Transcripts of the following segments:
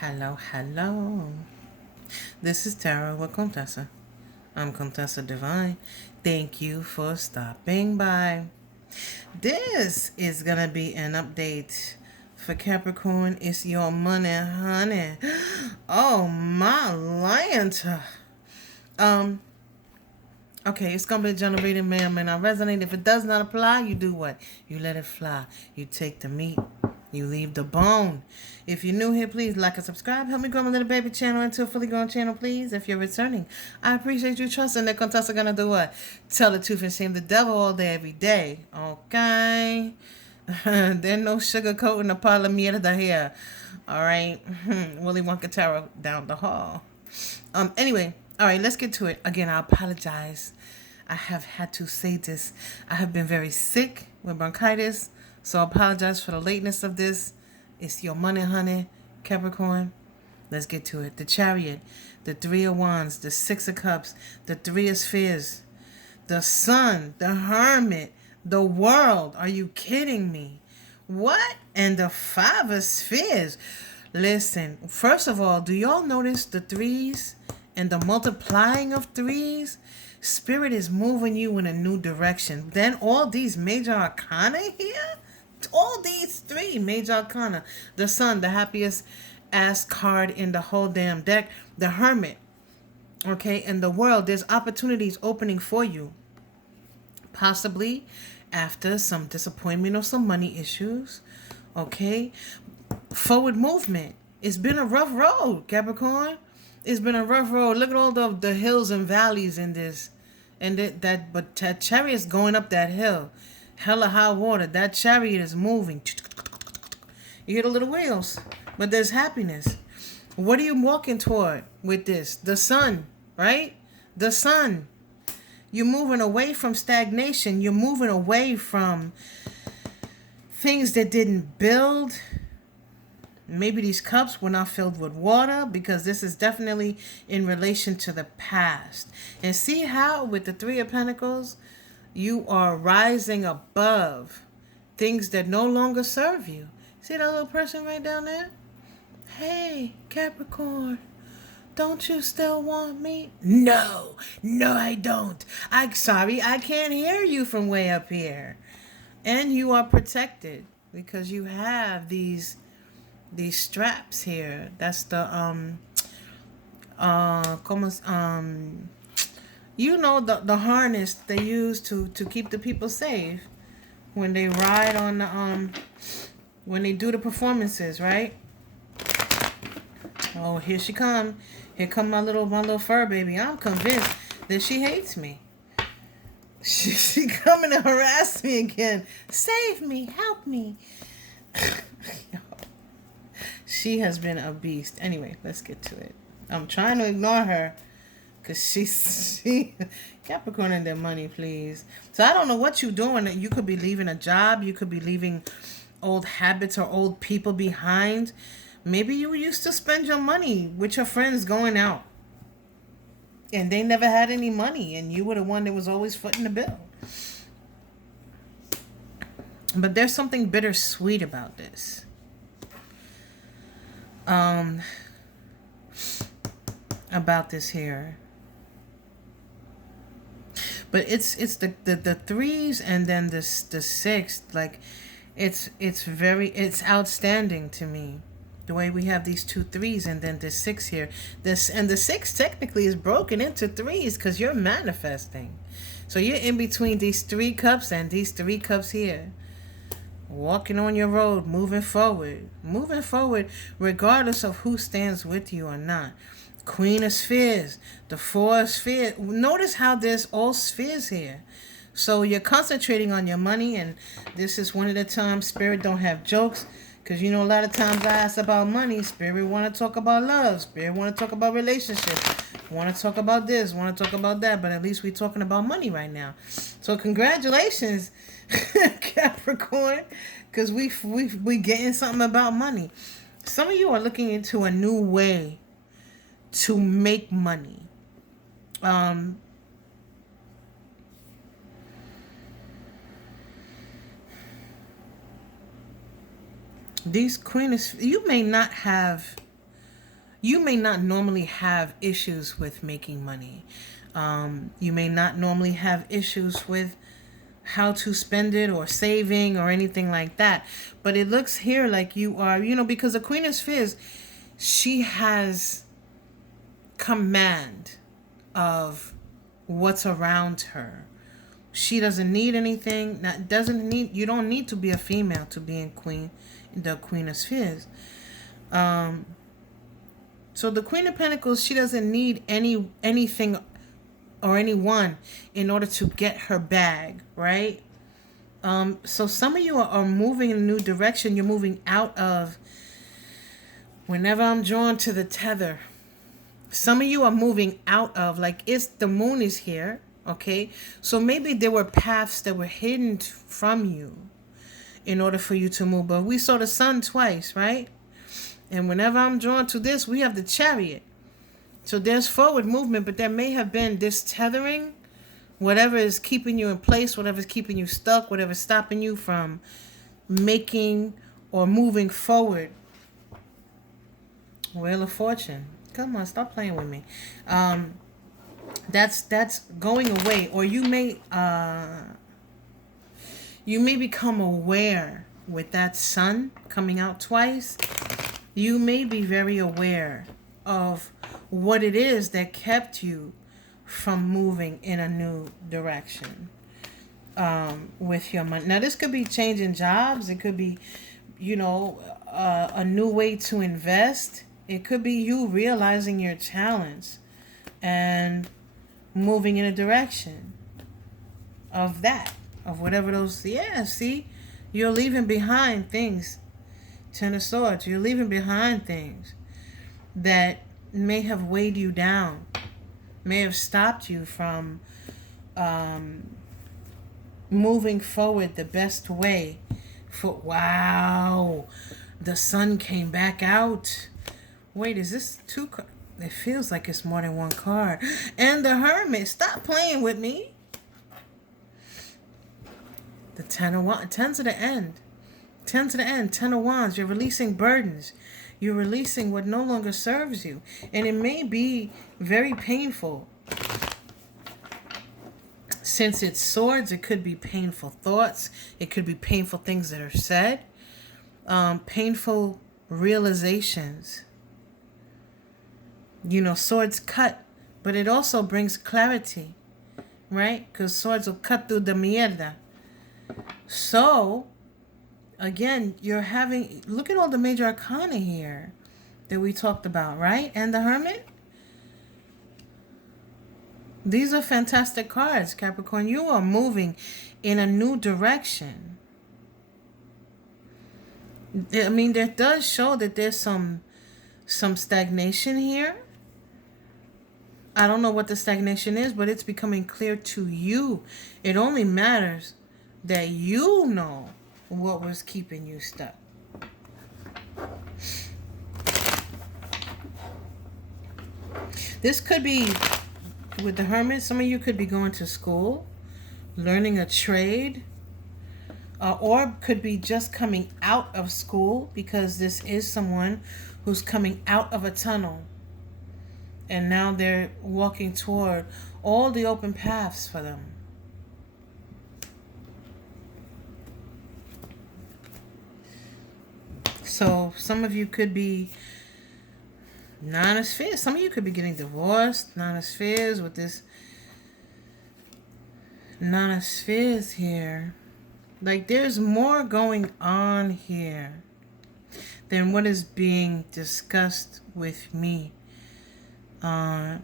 Hello, hello. This is Tara with Contessa. I'm Contessa Divine. Thank you for stopping by. This is gonna be an update for Capricorn. It's your money, honey. Oh my Lanta. Um, okay, it's gonna be generated, ma'am, and I resonate. If it does not apply, you do what? You let it fly. You take the meat. You leave the bone. If you're new here, please like and subscribe. Help me grow my little baby channel into a fully grown channel, please. If you're returning, I appreciate you trusting that Contessa gonna do what? Tell the truth and shame the devil all day, every day. Okay? There's no sugarcoating the parlor mierda here. Alright? Willy Wonka Tarot down the hall. Anyway, alright, let's get to it. Again, I apologize. I have had to say this. I have been very sick with bronchitis. So I apologize for the lateness of this. It's your money, honey, Capricorn. Let's get to it. The Chariot, the Three of Wands, the Six of Cups, the Three of Spheres, the Sun, the Hermit, the World. Are you kidding me? What? And the Five of Spheres. Listen, first of all, do y'all notice the threes and the multiplying of threes? Spirit is moving you in a new direction. Then all these major arcana here? All these three major arcana. The Sun, the happiest ass card in the whole damn deck. The Hermit. Okay, and the World. There's opportunities opening for you. Possibly after some disappointment or some money issues. Okay. Forward movement. It's been a rough road, Capricorn. It's been a rough road. Look at all the hills and valleys in this. And but that chariot's going up that hill. Hella high water. That chariot is moving. You hear the little wheels. But there's happiness. What are you walking toward with this? The Sun, right? The Sun. You're moving away from stagnation. You're moving away from things that didn't build. Maybe these cups were not filled with water, because this is definitely in relation to the past. And see how with the Three of Pentacles, you are rising above things that no longer serve you. See that little person right down there? Hey, Capricorn, don't you still want me? No, I don't. I'm sorry, I can't hear you from way up here. And you are protected because you have these straps here. That's the the harness they use to keep the people safe when they ride on the when they do the performances, right? Oh, here she come. Here come my little fur baby. I'm convinced that she hates me. She coming to harass me again. Save me, help me. She has been a beast. Anyway, let's get to it. I'm trying to ignore her because she Capricorn and their money, please. So I don't know what you're doing. You could be leaving a job. You could be leaving old habits or old people behind. Maybe you used to spend your money with your friends going out, and they never had any money, and you were the one that was always footing the bill. But there's something bittersweet about this. About this here. But it's the threes and then the six, like it's outstanding to me. The way we have these two threes and then the six here. The six technically is broken into threes because you're manifesting. So you're in between these three cups and these three cups here. Walking on your road, moving forward, regardless of who stands with you or not. Queen of Spheres, the Four of Spheres. Notice how there's all spheres here. So you're concentrating on your money, and this is one of the times Spirit don't have jokes, because a lot of times I ask about money, Spirit want to talk about love, Spirit want to talk about relationships, want to talk about this, want to talk about that, but at least we're talking about money right now. So congratulations, Capricorn, because we getting something about money. Some of you are looking into a new way to make money. These queens, you may not have you may not normally have issues with making money. You may not normally have issues with how to spend it or saving or anything like that. But it looks here like you are, because the Queen of Spheres, she has command of what's around her. She doesn't need anything. You don't need to be a female to be the Queen of Spheres. So the Queen of Pentacles, she doesn't need anything or anyone in order to get her bag, right? So some of you are moving in a new direction. You're moving out of, whenever I'm drawn to the tether, some of you are moving out of, the moon is here, okay? So maybe there were paths that were hidden from you in order for you to move. But we saw the sun twice, right? And whenever I'm drawn to this, we have the Chariot. So there's forward movement, but there may have been this tethering, whatever is keeping you in place, whatever is keeping you stuck, whatever is stopping you from making or moving forward. Wheel of Fortune. Come on, stop playing with me. That's going away, or you may become aware with that sun coming out twice. You may be very aware of what it is that kept you from moving in a new direction with your money. Now, this could be changing jobs. It could be, a new way to invest. It could be you realizing your talents and moving in a direction of whatever those. Yeah, see, you're leaving behind things. Ten of Swords. You're leaving behind things that may have weighed you down, may have stopped you from moving forward the best way. Wow, the sun came back out. Wait, is this two? It feels like it's more than one card. And the Hermit. Stop playing with me. The Ten of Wands. Ten to the end. Ten to the end. Ten of Wands. You're releasing burdens. You're releasing what no longer serves you. And it may be very painful. Since it's swords, it could be painful thoughts. It could be painful things that are said. Painful realizations. Swords cut. But it also brings clarity. Right? Because swords will cut through the mierda. So, again, look at all the major arcana here that we talked about, right? And the Hermit. These are fantastic cards, Capricorn. You are moving in a new direction. I mean, that does show that there's some stagnation here. I don't know what the stagnation is, but it's becoming clear to you. It only matters that you know what was keeping you stuck. This could be, with the Hermit, some of you could be going to school, learning a trade, or could be just coming out of school, because this is someone who's coming out of a tunnel. And now they're walking toward all the open paths for them. So some of you could be Nine of Spheres. Some of you could be getting divorced. Nine of Spheres with this Nine of Spheres here. Like, there's more going on here than what is being discussed with me.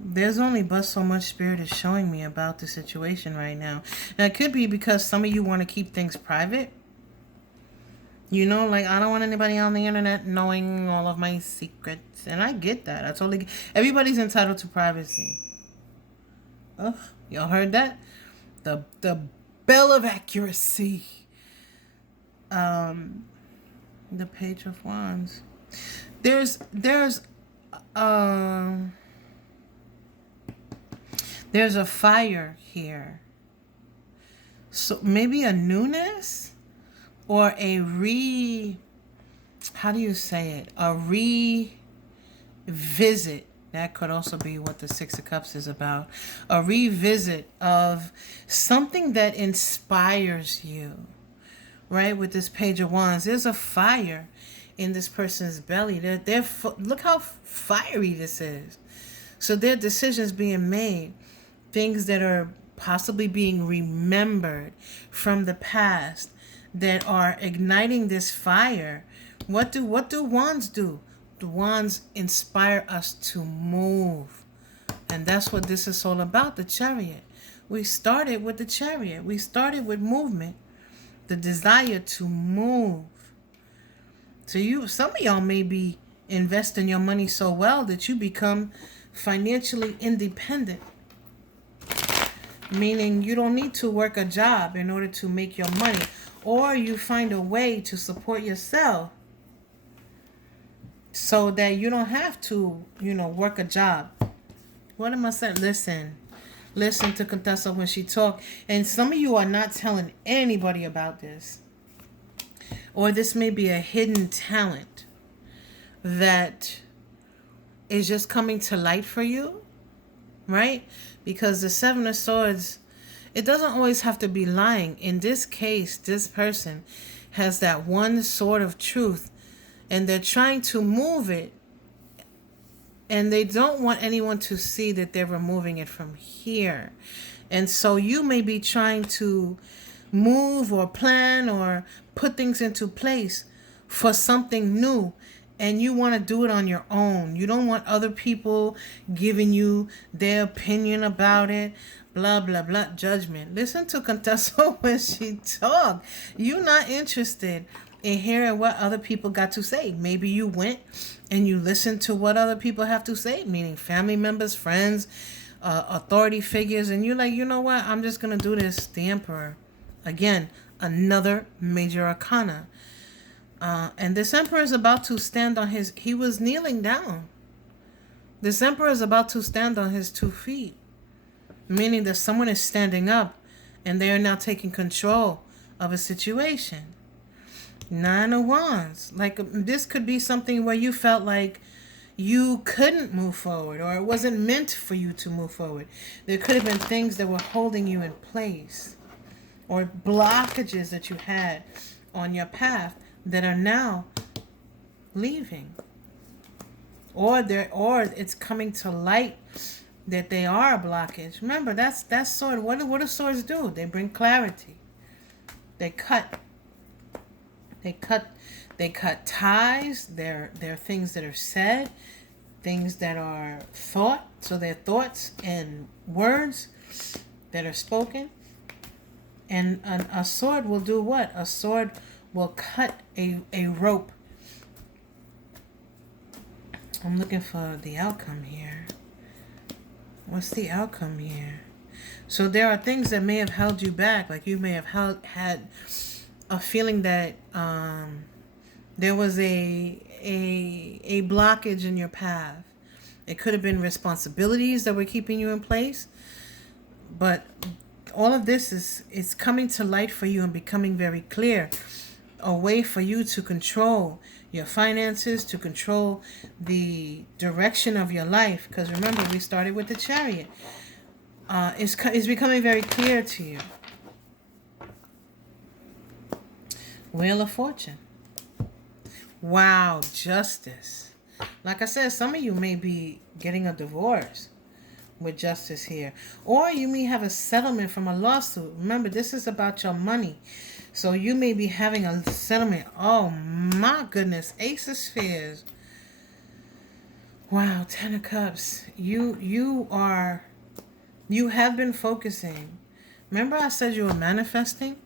There's only but so much Spirit is showing me about the situation right now. Now, it could be because some of you want to keep things private. I don't want anybody on the internet knowing all of my secrets. And I get that. Everybody's entitled to privacy. Oh, y'all heard that? The bell of accuracy. The Page of Wands. There's a fire here. So maybe a newness or how do you say it? revisit. That could also be what the Six of Cups is about. A revisit of something that inspires you. Right? With this Page of Wands, there's a fire in this person's belly. Look how fiery this is. So there are decisions being made, things that are possibly being remembered from the past that are igniting this fire. What do wands do? The wands inspire us to move. And that's what this is all about, the Chariot. We started with the Chariot. We started with movement, the desire to move. So some of y'all may be investing your money so well that you become financially independent. Meaning you don't need to work a job in order to make your money. Or you find a way to support yourself so that you don't have to, work a job. What am I saying? Listen to Contessa when she talk. And some of you are not telling anybody about this. Or this may be a hidden talent that is just coming to light for you. Right? Because the Seven of Swords, it doesn't always have to be lying. In this case, this person has that one sword of truth, and they're trying to move it, and they don't want anyone to see that they're removing it from here. And so you may be trying to move or plan or put things into place for something new, and you want to do it on your own. You don't want other people giving you their opinion about it. Blah, blah, blah. Judgment. Listen to Contessa when she talk. You're not interested in hearing what other people got to say. Maybe you went and you listened to what other people have to say, meaning family members, friends, authority figures, and you're like, you know what? I'm just going to do this. The Emperor. Again, another major arcana. And this Emperor is about to stand on he was kneeling down. This Emperor is about to stand on his 2 feet. Meaning that someone is standing up and they are now taking control of a situation. 9 of Wands. Like this could be something where you felt like you couldn't move forward or it wasn't meant for you to move forward. There could have been things that were holding you in place or blockages that you had on your path that are now leaving, or it's coming to light that they are a blockage. Remember, that's sword. What do swords do? They bring clarity. They cut ties. They're things that are said, things that are thought. So they're thoughts and words that are spoken. And a sword will do what? A sword will cut a rope. I'm looking for the outcome here. What's the outcome here? So there are things that may have held you back. Like you may have had a feeling that there was a blockage in your path. It could have been responsibilities that were keeping you in place. But all of this is coming to light for you and becoming very clear. A way for you to control your finances, to control the direction of your life. Because remember, we started with the Chariot. It's becoming very clear to you. Wheel of Fortune. Wow, Justice. Like I said, some of you may be getting a divorce with Justice here. Or you may have a settlement from a lawsuit. Remember, this is about your money. So you may be having a settlement. Oh my goodness. Ace of Spheres. Wow, 10 of Cups. You have been focusing. Remember I said you were manifesting?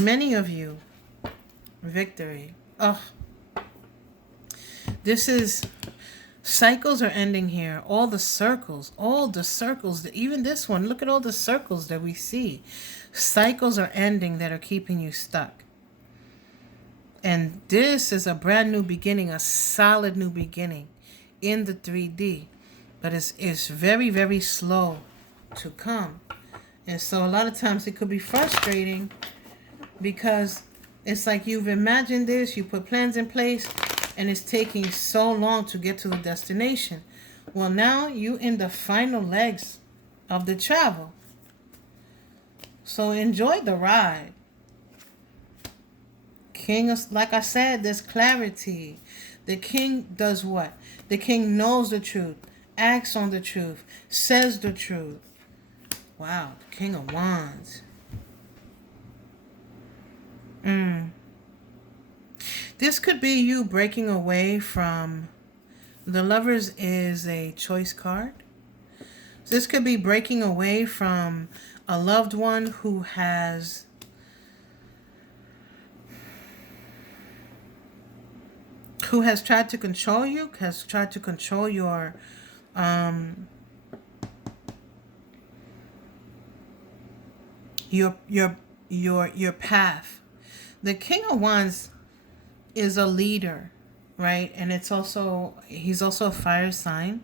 Many of you. Victory. Oh. This is... Cycles are ending here. All the circles, even this one, look at all the circles that we see. Cycles are ending that are keeping you stuck. And this is a brand new beginning, a solid new beginning in the 3D. But it's very, very slow to come. And so a lot of times it could be frustrating because It's like you've imagined this, you put plans in place, and it's taking so long to get to the destination. Well, now you in the final legs of the travel. So enjoy the ride. King, like I said, there's clarity. The king does what? The king knows the truth, acts on the truth, says the truth. Wow, the King of Wands. This could be you breaking away from... The Lovers is a choice card. This could be breaking away from a loved one who has tried to control you, has tried to control your your path. The King of Wands is a leader, right? And he's also a fire sign.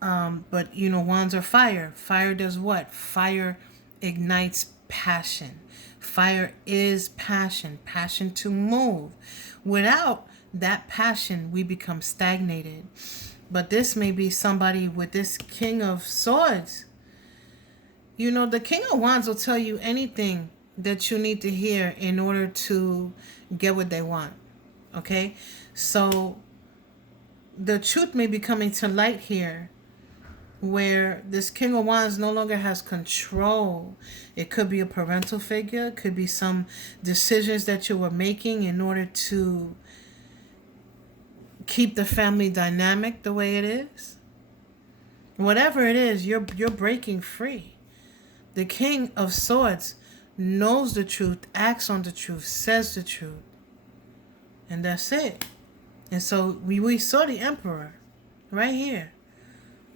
But you know, wands are fire. Fire does what? Fire ignites passion. Fire is passion. Passion to move. Without that passion, we become stagnated. But this may be somebody with this King of Swords. You know, the King of Wands will tell you anything that you need to hear in order to get what they want. Okay? So the truth may be coming to light here, where this King of Wands no longer has control. It could be a parental figure. It could be some decisions that you were making in order to keep the family dynamic the way it is. Whatever it is, you're breaking free. The King of Swords knows the truth, acts on the truth, says the truth. And that's it. And so we saw the Emperor right here.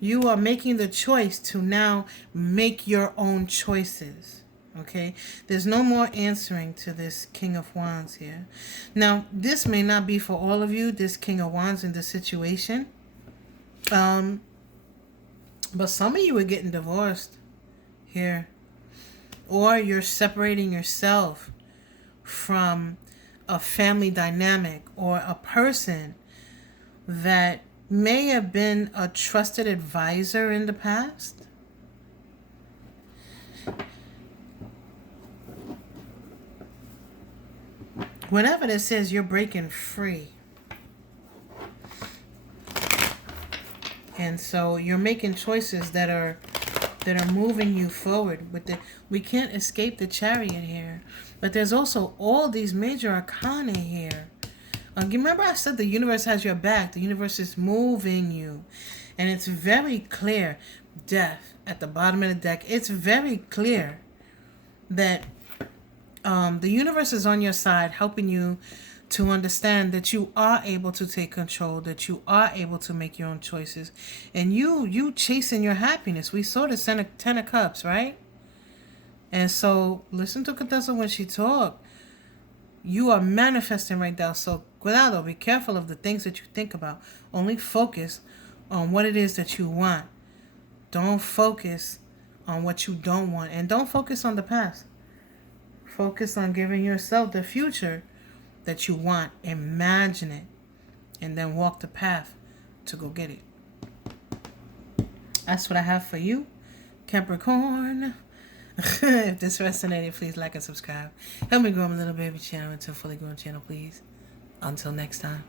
You are making the choice to now make your own choices. Okay? There's no more answering to this King of Wands here. Now, this may not be for all of you, this King of Wands in this situation. But some of you are getting divorced here. Or you're separating yourself from a family dynamic or a person that may have been a trusted advisor in the past. Whatever this is, you're breaking free. And so you're making choices that are moving you forward. We can't escape the Chariot here. But there's also all these major arcana here. Remember I said the universe has your back. The universe is moving you. And it's very clear. Death at the bottom of the deck. It's very clear that the universe is on your side, helping you to understand that you are able to take control, that you are able to make your own choices. And you chasing your happiness. We saw the Ten of Cups, right? And so listen to Contessa when she talked. You are manifesting right now. So cuidado, be careful of the things that you think about. Only focus on what it is that you want. Don't focus on what you don't want. And don't focus on the past. Focus on giving yourself the future that you want. Imagine it. And then walk the path to go get it. That's what I have for you, Capricorn. If this resonated, please like and subscribe. Help me grow my little baby channel into a fully grown channel, please. Until next time.